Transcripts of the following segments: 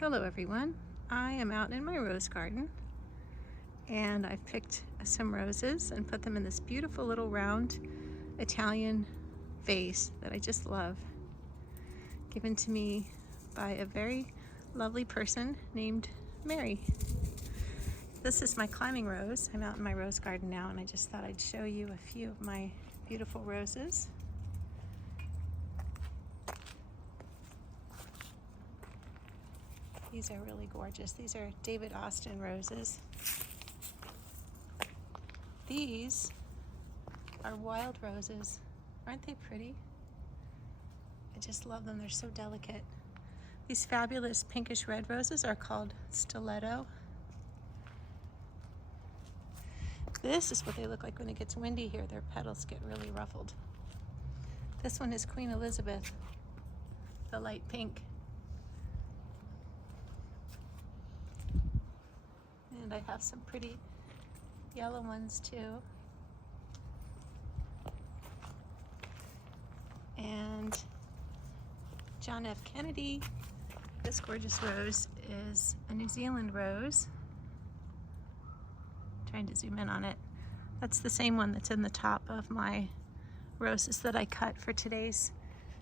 Hello everyone. I am out in my rose garden and I've picked some roses and put them in this beautiful little round Italian vase that I just love, given to me by a very lovely person named Mary. This is my climbing rose. I'm out in my rose garden now and I just thought I'd show you a few of my beautiful roses. These are really gorgeous. These are David Austin roses. These are wild roses. Aren't they pretty? I just love them. They're so delicate. These fabulous pinkish red roses are called Stiletto. This is what they look like when it gets windy here. Their petals get really ruffled. This one is Queen Elizabeth, the light pink. And I have some pretty yellow ones too. And John F. Kennedy. This gorgeous rose is a New Zealand rose. Trying to zoom in on it. That's the same one that's in the top of my roses that I cut for today's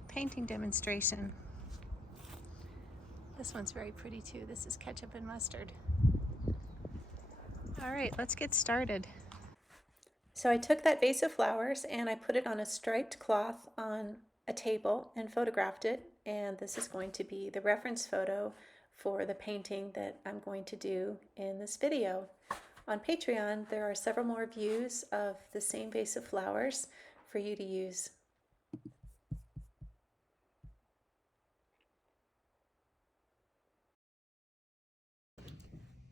painting demonstration. This one's very pretty too. This is ketchup and mustard. All right, let's get started. So I took that vase of flowers and I put it on a striped cloth on a table and photographed it. And this is going to be the reference photo for the painting that I'm going to do in this video. On Patreon, there are several more views of the same vase of flowers for you to use.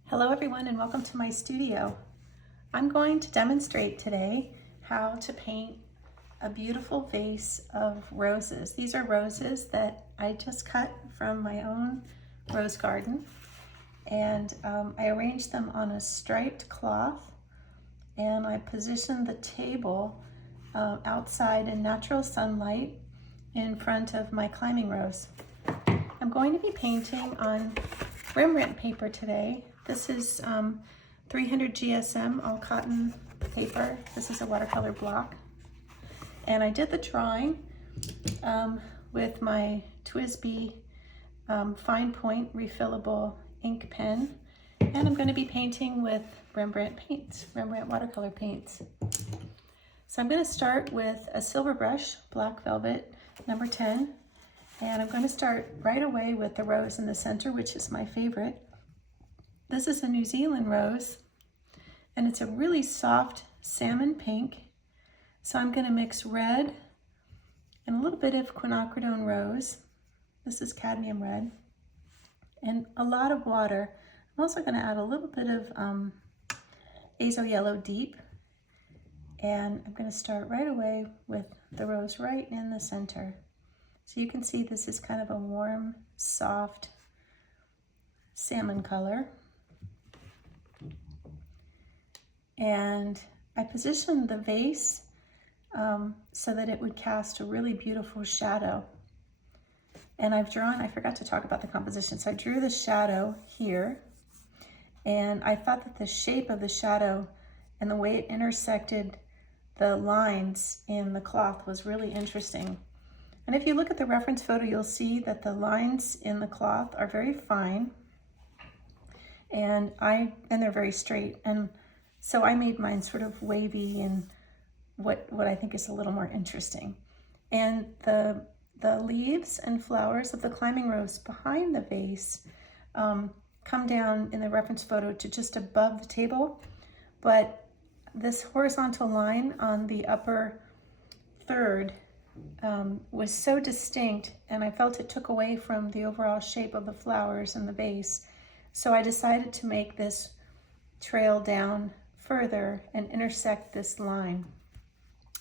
Hello everyone and welcome to my studio. I'm going to demonstrate today how to paint a beautiful vase of roses. These are roses that I just cut from my own rose garden, and I arranged them on a striped cloth, and I positioned the table outside in natural sunlight in front of my climbing rose. I'm going to be painting on Rembrandt paper today. This is 300 GSM all cotton paper. This is a watercolor block. And I did the drawing with my TWSBI fine point refillable ink pen. And I'm going to be painting with Rembrandt paints, Rembrandt watercolor paints. So I'm going to start with a Silverbrush Black Velvet number 10. And I'm going to start right away with the rose in the center, which is my favorite. This is a New Zealand rose, and it's a really soft salmon pink. So I'm going to mix red and a little bit of quinacridone rose. This is cadmium red, and a lot of water. I'm also going to add a little bit of azo yellow deep, and I'm going to start right away with the rose right in the center. So you can see this is kind of a warm, soft salmon color. And I positioned the vase so that it would cast a really beautiful shadow. And I've drawn, I forgot to talk about the composition, so I drew the shadow here, and I thought that the shape of the shadow and the way it intersected the lines in the cloth was really interesting. And if you look at the reference photo, you'll see that the lines in the cloth are very fine, and they're very straight. And so I made mine sort of wavy and what I think is a little more interesting. And the leaves and flowers of the climbing rose behind the vase come down in the reference photo to just above the table, but this horizontal line on the upper third was so distinct, and I felt it took away from the overall shape of the flowers in the vase. So I decided to make this trail down further and intersect this line.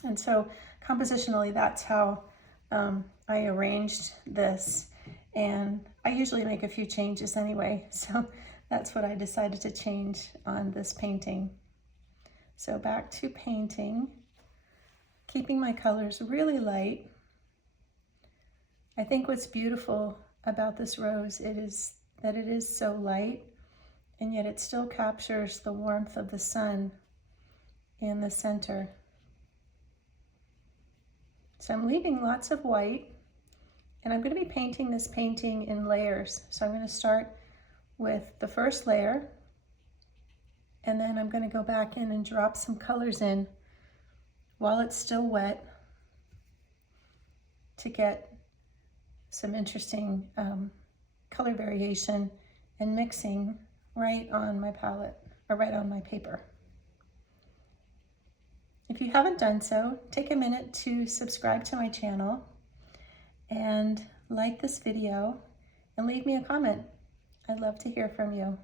And so compositionally, that's how I arranged this. And I usually make a few changes anyway, so that's what I decided to change on this painting. So back to painting, keeping my colors really light. I think what's beautiful about this rose, it is that it is so light, and yet it still captures the warmth of the sun in the center. So I'm leaving lots of white, and I'm going to be painting this painting in layers. So I'm going to start with the first layer, and then I'm going to go back in and drop some colors in while it's still wet to get some interesting color variation and mixing right on my palette, or right on my paper. If you haven't done so, take a minute to subscribe to my channel and like this video and leave me a comment. I'd love to hear from you.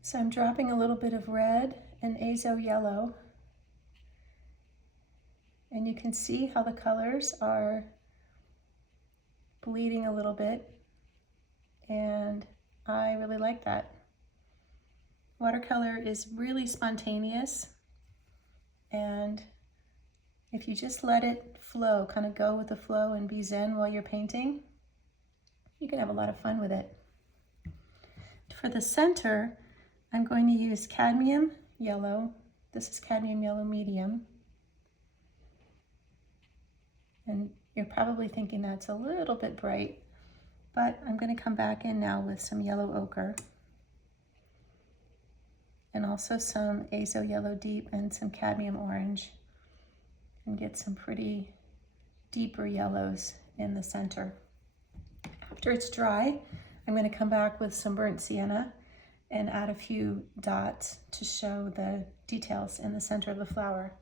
So I'm dropping a little bit of red and azo yellow, and you can see how the colors are bleeding a little bit, and I really like that. Watercolor is really spontaneous, and if you just let it flow, kind of go with the flow and be zen while you're painting, you can have a lot of fun with it. For the center, I'm going to use cadmium yellow. This is cadmium yellow medium. And you're probably thinking that's a little bit bright, but I'm going to come back in now with some yellow ochre and also some azo yellow deep and some cadmium orange, and get some pretty deeper yellows in the center. After it's dry, I'm going to come back with some burnt sienna and add a few dots to show the details in the center of the flower.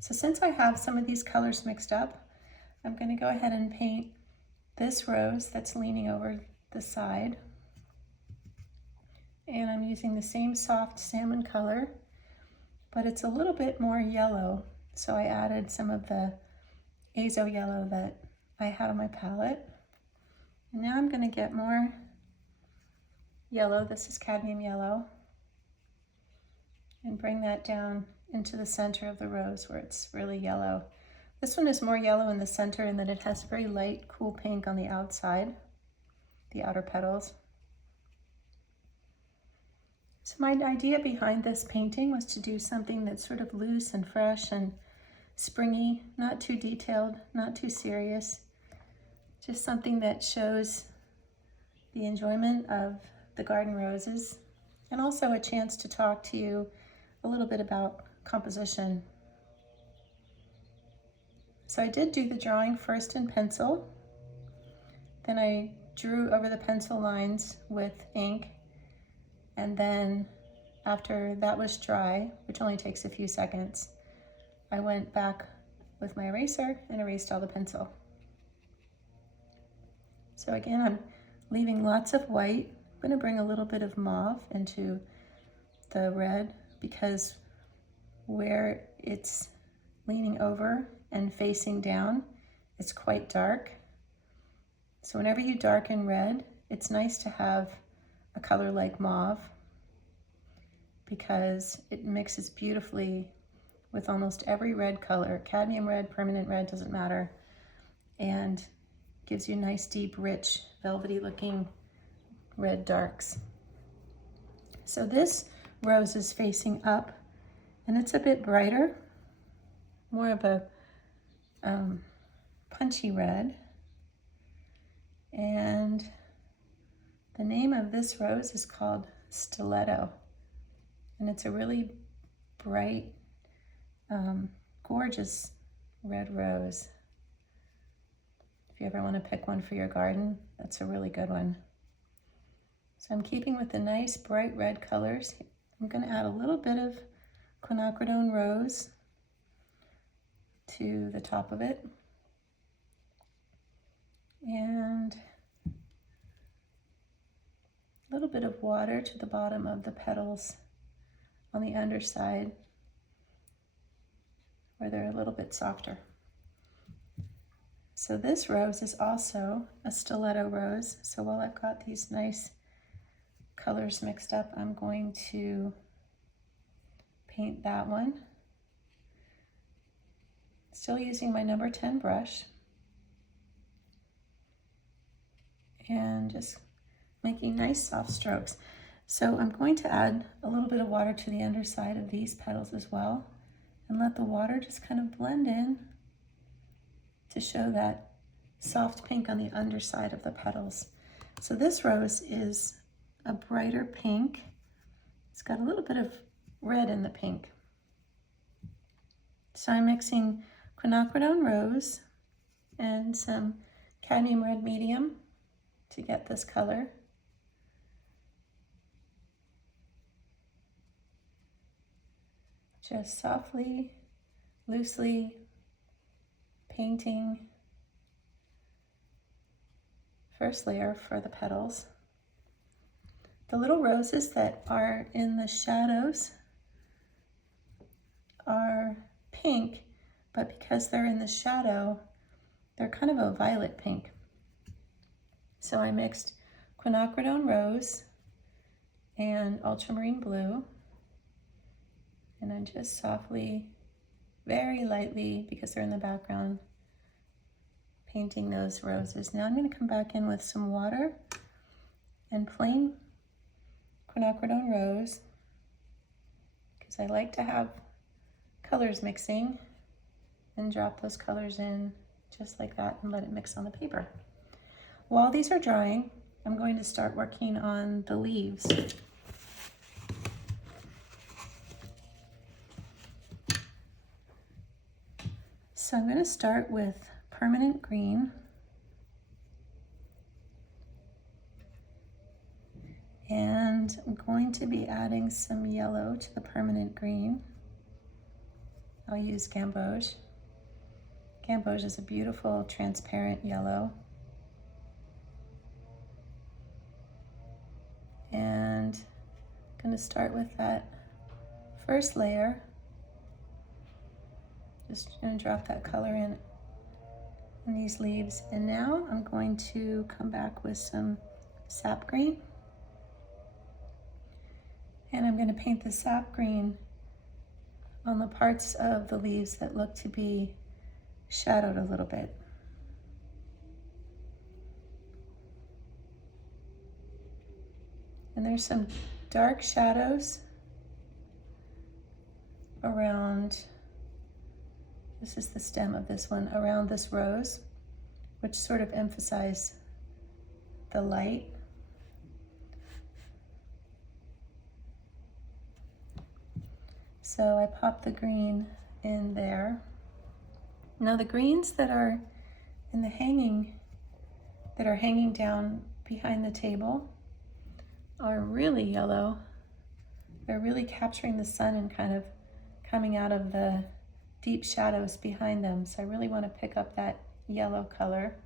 So since I have some of these colors mixed up, I'm going to go ahead and paint this rose that's leaning over the side. And I'm using the same soft salmon color, but it's a little bit more yellow. So I added some of the azo yellow that I had on my palette. And now I'm going to get more yellow. This is cadmium yellow. And bring that down into the center of the rose where it's really yellow. This one is more yellow in the center, and then it has very light, cool pink on the outside, the outer petals. So my idea behind this painting was to do something that's sort of loose and fresh and springy, not too detailed, not too serious, just something that shows the enjoyment of the garden roses, and also a chance to talk to you a little bit about composition. So I did do the drawing first in pencil, then I drew over the pencil lines with ink, and then after that was dry, which only takes a few seconds, I went back with my eraser and erased all the pencil. So again, I'm leaving lots of white. I'm going to bring a little bit of mauve into the red because where it's leaning over and facing down, it's quite dark. So whenever you darken red, it's nice to have a color like mauve because it mixes beautifully with almost every red color. Cadmium red, permanent red, doesn't matter. And gives you nice, deep, rich, velvety looking red darks. So this rose is facing up, and it's a bit brighter, more of a punchy red. And the name of this rose is called Stiletto, and it's a really bright, gorgeous red rose. If you ever want to pick one for your garden, that's a really good one. So I'm keeping with the nice bright red colors. I'm going to add a little bit of quinacridone rose to the top of it, and a little bit of water to the bottom of the petals on the underside where they're a little bit softer. So this rose is also a stiletto rose. So while I've got these nice colors mixed up, I'm going to paint that one. Still using my number 10 brush. and just making nice soft strokes. So I'm going to add a little bit of water to the underside of these petals as well, and let the water just kind of blend in to show that soft pink on the underside of the petals. So this rose is a brighter pink. It's got a little bit of red in the pink. So I'm mixing quinacridone rose and some cadmium red medium to get this color. Just softly, loosely painting first layer for the petals. The little roses that are in the shadows are pink, but because they're in the shadow, they're kind of a violet pink. So I mixed quinacridone rose and ultramarine blue, and I'm just softly, very lightly, because they're in the background, painting those roses. Now I'm going to come back in with some water and plain quinacridone rose, because I like to have colors mixing, and drop those colors in just like that and let it mix on the paper. While these are drying, I'm going to start working on the leaves. So I'm going to start with permanent green. And I'm going to be adding some yellow to the permanent green. I'll use gamboge. Gamboge is a beautiful transparent yellow. And I'm going to start with that first layer. Just going to drop that color in these leaves. And now I'm going to come back with some sap green. And I'm going to paint the sap green on the parts of the leaves that look to be shadowed a little bit. And there's some dark shadows around, this is the stem of this one, around this rose, which sort of emphasize the light. So I pop the green in there. Now the greens that are in the hanging, that are hanging down behind the table, are really yellow. They're really capturing the sun and kind of coming out of the deep shadows behind them. So I really want to pick up that yellow color.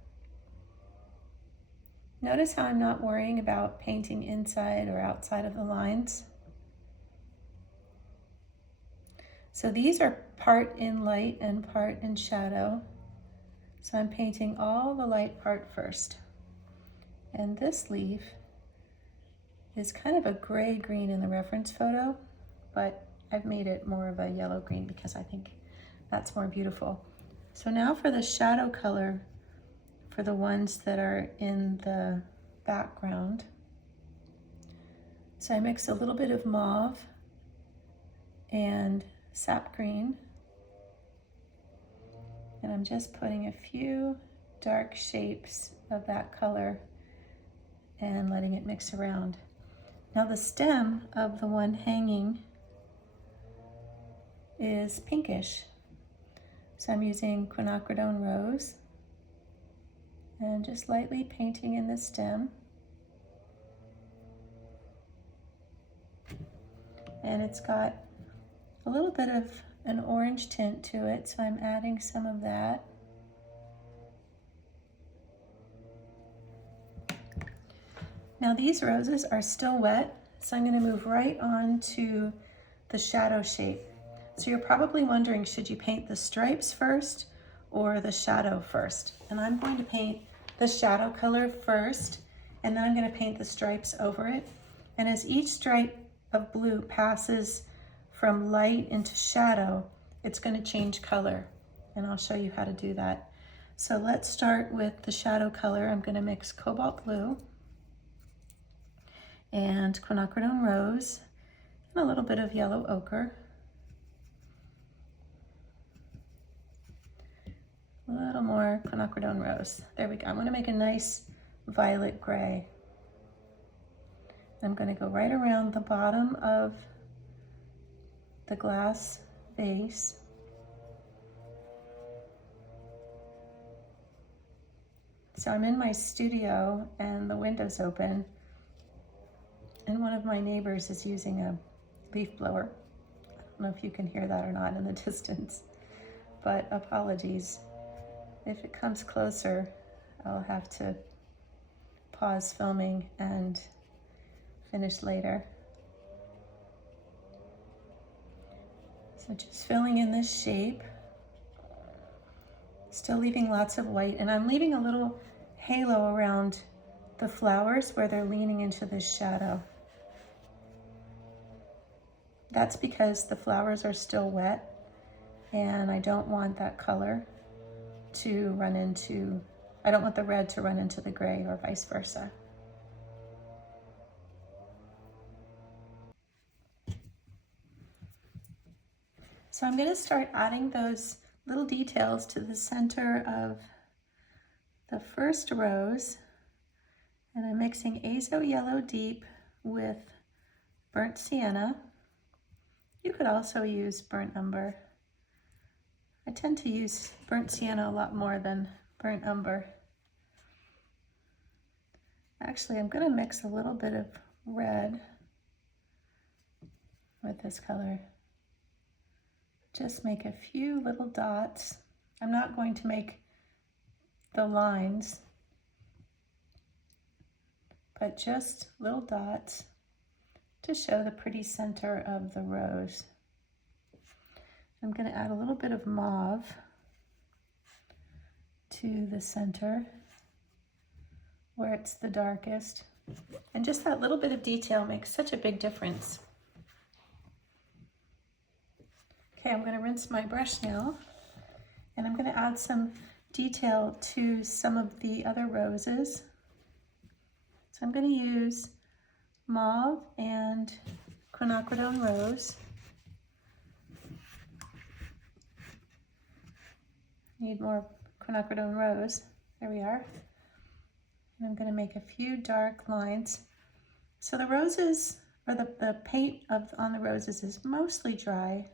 Notice how I'm not worrying about painting inside or outside of the lines. So these are part in light and part in shadow. So I'm painting all the light part first. And this leaf is kind of a gray green in the reference photo, but I've made it more of a yellow green because I think that's more beautiful. So now for the shadow color for the ones that are in the background. So I mix a little bit of mauve and sap green, and I'm just putting a few dark shapes of that color and letting it mix around. Now the stem of the one hanging is pinkish, so I'm using quinacridone rose and just lightly painting in the stem. And it's got a little bit of an orange tint to it, so I'm adding some of that. Now these roses are still wet, so I'm going to move right on to the shadow shape. So you're probably wondering, should you paint the stripes first or the shadow first? And I'm going to paint the shadow color first, and then I'm going to paint the stripes over it. And as each stripe of blue passes from light into shadow, it's going to change color, and I'll show you how to do that. So let's start with the shadow color. I'm going to mix cobalt blue and quinacridone rose and a little bit of yellow ochre. A little more quinacridone rose. There we go. I'm going to make a nice violet gray. I'm going to go right around the bottom of the glass vase. So I'm in my studio and the window's open, and one of my neighbors is using a leaf blower. I don't know if you can hear that or not in the distance, but apologies. If it comes closer, I'll have to pause filming and finish later. So just filling in this shape, still leaving lots of white, and I'm leaving a little halo around the flowers where they're leaning into this shadow. That's because the flowers are still wet and I don't want that color to run into, I don't want the red to run into the gray or vice versa. So I'm going to start adding those little details to the center of the first rose, and I'm mixing Azo Yellow Deep with Burnt Sienna. You could also use Burnt Umber. I tend to use Burnt Sienna a lot more than Burnt Umber. Actually, I'm going to mix a little bit of red with this color. Just make a few little dots. I'm not going to make the lines, but just little dots to show the pretty center of the rose. I'm going to add a little bit of mauve to the center where it's the darkest. And just that little bit of detail makes such a big difference. Okay, I'm going to rinse my brush now, and I'm going to add some detail to some of the other roses. So I'm going to use mauve and quinacridone rose. Need more quinacridone rose. There we are. And I'm going to make a few dark lines. So the roses, or the paint on the roses is mostly dry.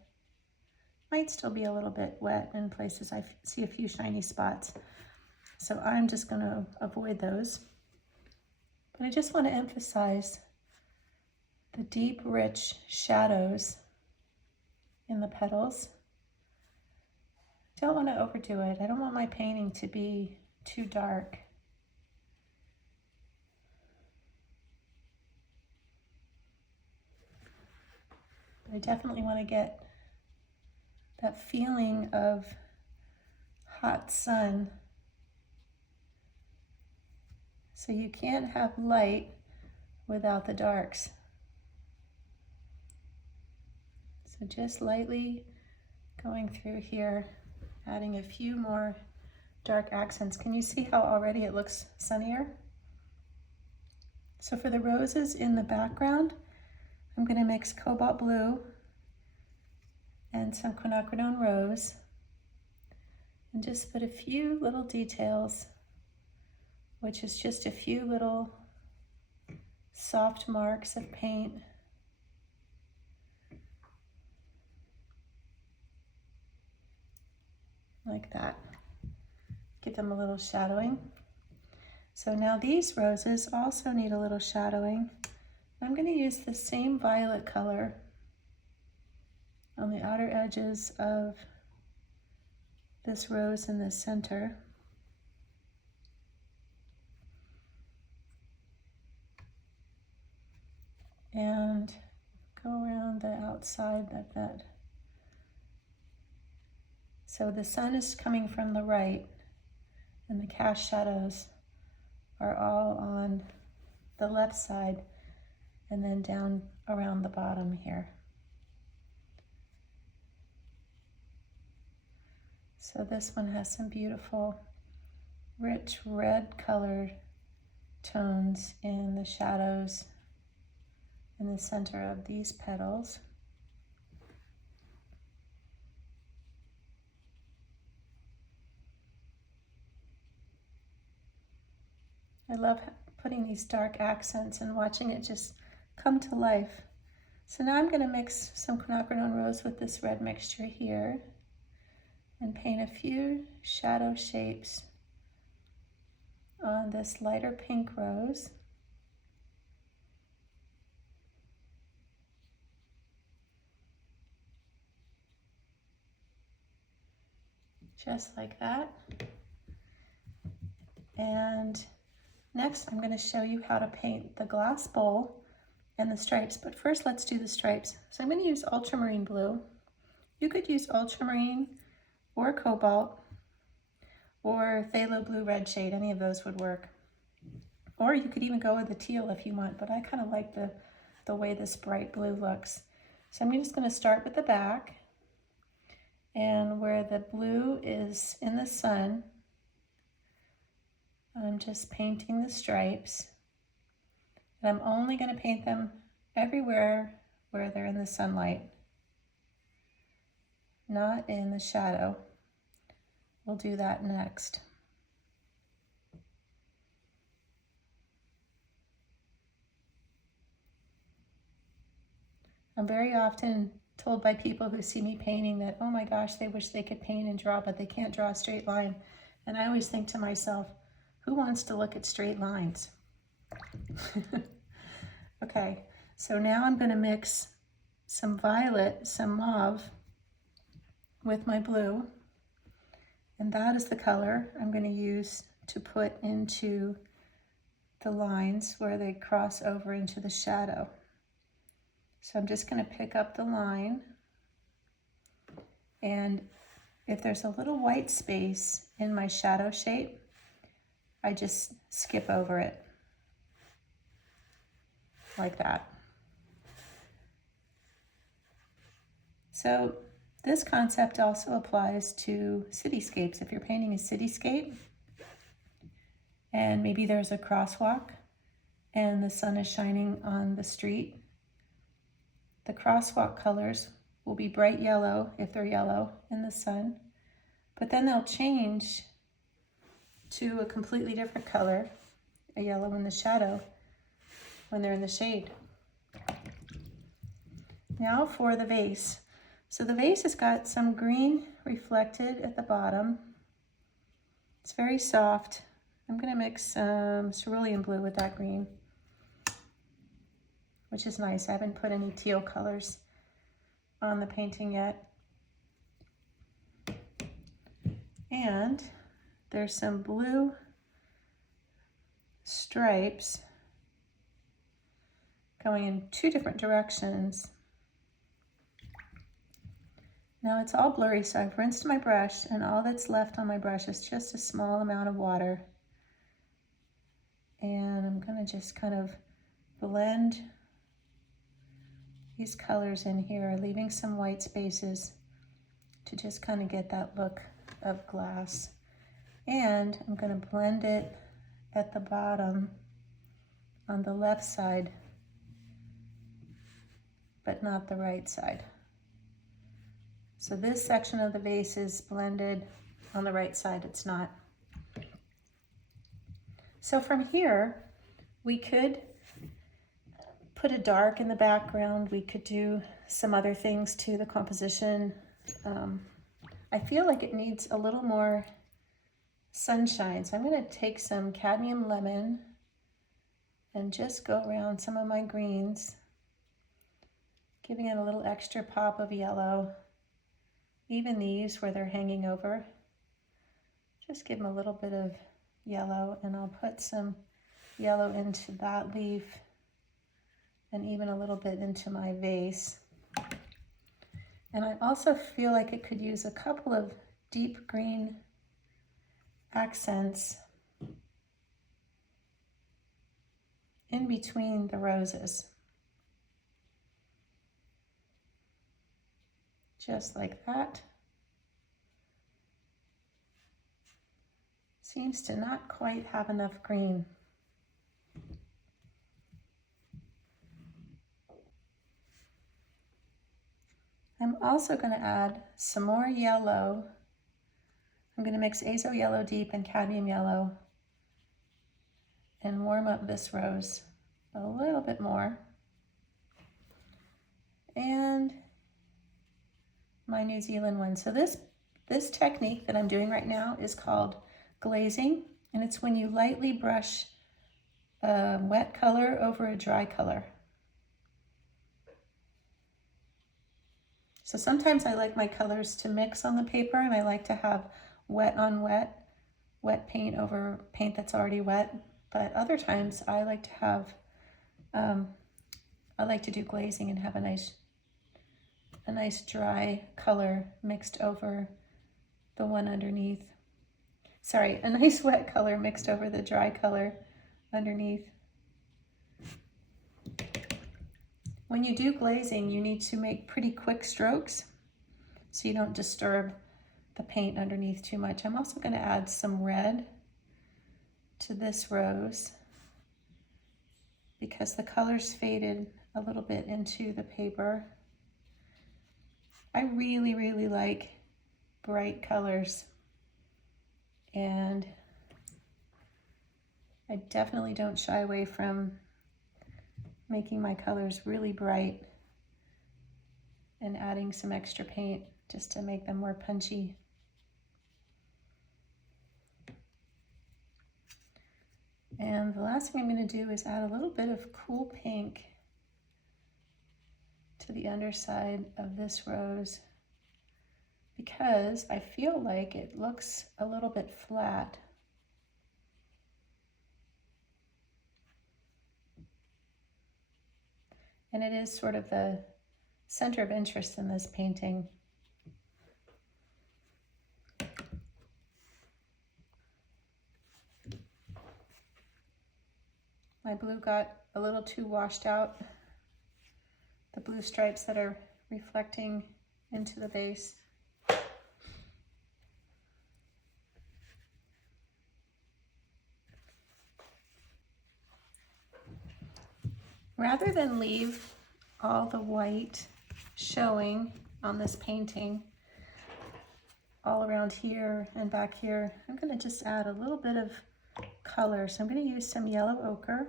Might still be a little bit wet in places. I see a few shiny spots. So I'm just going to avoid those. But I just want to emphasize the deep, rich shadows in the petals. Don't want to overdo it. I don't want my painting to be too dark. But I definitely want to get that feeling of hot sun. So you can't have light without the darks. So just lightly going through here, adding a few more dark accents. Can you see how already it looks sunnier? So for the roses in the background, I'm going to mix cobalt blue and some quinacridone rose, and just put a few little details, which is just a few little soft marks of paint. Like that. Give them a little shadowing. So now these roses also need a little shadowing. I'm going to use the same violet color on the outer edges of this rose in the center. And go around the outside like that. So the sun is coming from the right, and the cast shadows are all on the left side, and then down around the bottom here. So this one has some beautiful rich red colored tones in the shadows in the center of these petals. I love putting these dark accents and watching it just come to life. So now I'm going to mix some quinacridone rose with this red mixture here and paint a few shadow shapes on this lighter pink rose. Just like that. And next I'm going to show you how to paint the glass bowl and the stripes, but first let's do the stripes. So I'm going to use ultramarine blue. You could use ultramarine or cobalt or phthalo blue red shade, any of those would work. Or you could even go with the teal if you want, but I kind of like the way this bright blue looks. So I'm just going to start with the back, and where the blue is in the sun, I'm just painting the stripes. And I'm only going to paint them everywhere where they're in the sunlight, not in the shadow. We'll do that next. I'm very often told by people who see me painting that, oh my gosh, they wish they could paint and draw, but they can't draw a straight line. And I always think to myself, who wants to look at straight lines? Okay, so now I'm going to mix some violet, some mauve with my blue, and that is the color I'm going to use to put into the lines where they cross over into the shadow. So I'm just going to pick up the line, and if there's a little white space in my shadow shape, I just skip over it like that. So this concept also applies to cityscapes. If you're painting a cityscape and maybe there's a crosswalk and the sun is shining on the street, the crosswalk colors will be bright yellow if they're yellow in the sun, but then they'll change to a completely different color, a yellow in the shadow, when they're in the shade. Now for the vase. So the vase has got some green reflected at the bottom. It's very soft. I'm going to mix some cerulean blue with that green, which is nice. I haven't put any teal colors on the painting yet. And there's some blue stripes going in two different directions. Now it's all blurry, so I've rinsed my brush, and all that's left on my brush is just a small amount of water. And I'm going to just kind of blend these colors in here, leaving some white spaces to just kind of get that look of glass. And I'm going to blend it at the bottom on the left side, but not the right side. So this section of the vase is blended on the right side, it's not. So from here, we could put a dark in the background. We could do some other things to the composition. I feel like it needs a little more sunshine. So I'm going to take some cadmium lemon and just go around some of my greens, giving it a little extra pop of yellow. Even these where they're hanging over, just give them a little bit of yellow, and I'll put some yellow into that leaf and even a little bit into my vase. And I also feel like it could use a couple of deep green accents in between the roses. Just like that. seems to not quite have enough green. I'm also going to add some more yellow. I'm going to mix azo yellow deep and cadmium yellow and warm up this rose a little bit more. And my New Zealand one. So this technique that I'm doing right now is called glazing, and it's when you lightly brush a wet color over a dry color. So sometimes I like my colors to mix on the paper, and I like to have wet on wet, wet paint over paint that's already wet. But other times I like to have, I like to do glazing and have a nice dry color mixed over the one underneath. Sorry, a nice wet color mixed over the dry color underneath. When you do glazing, you need to make pretty quick strokes so you don't disturb the paint underneath too much. I'm also going to add some red to this rose because the colors faded a little bit into the paper. I really, really like bright colors, and I definitely don't shy away from making my colors really bright and adding some extra paint just to make them more punchy. And the last thing I'm going to do is add a little bit of cool pink to the underside of this rose because I feel like it looks a little bit flat. And it is sort of the center of interest in this painting. My blue got a little too washed out, the blue stripes that are reflecting into the base. Rather than leave all the white showing on this painting all around here and back here, I'm going to just add a little bit of color. So I'm going to use some yellow ochre,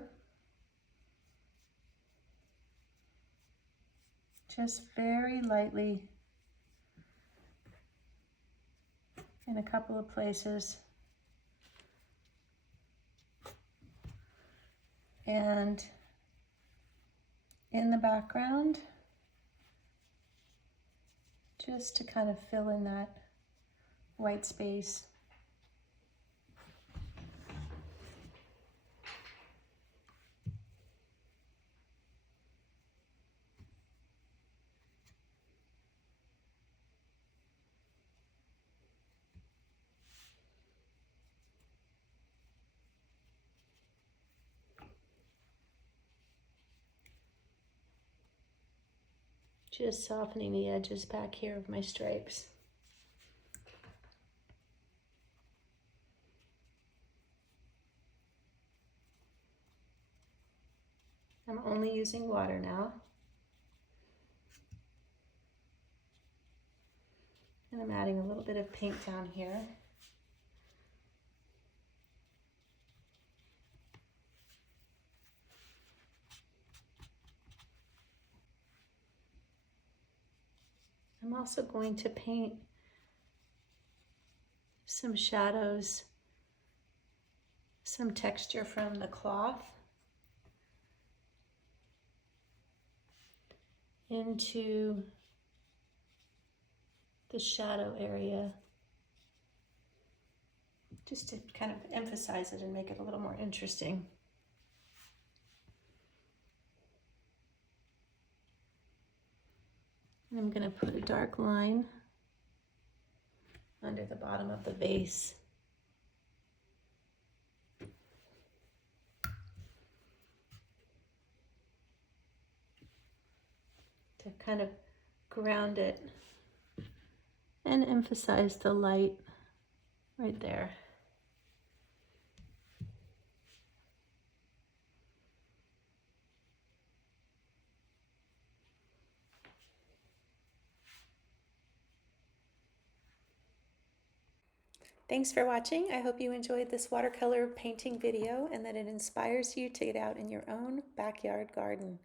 just very lightly in a couple of places. And in the background, just to kind of fill in that white space. Just softening the edges back here of my stripes. I'm only using water now. And I'm adding a little bit of pink down here. I'm also going to paint some shadows, some texture from the cloth into the shadow area, just to kind of emphasize it and make it a little more interesting. And I'm going to put a dark line under the bottom of the vase. To kind of ground it and emphasize the light right there. Thanks for watching. I hope you enjoyed this watercolor painting video and that it inspires you to get out in your own backyard garden.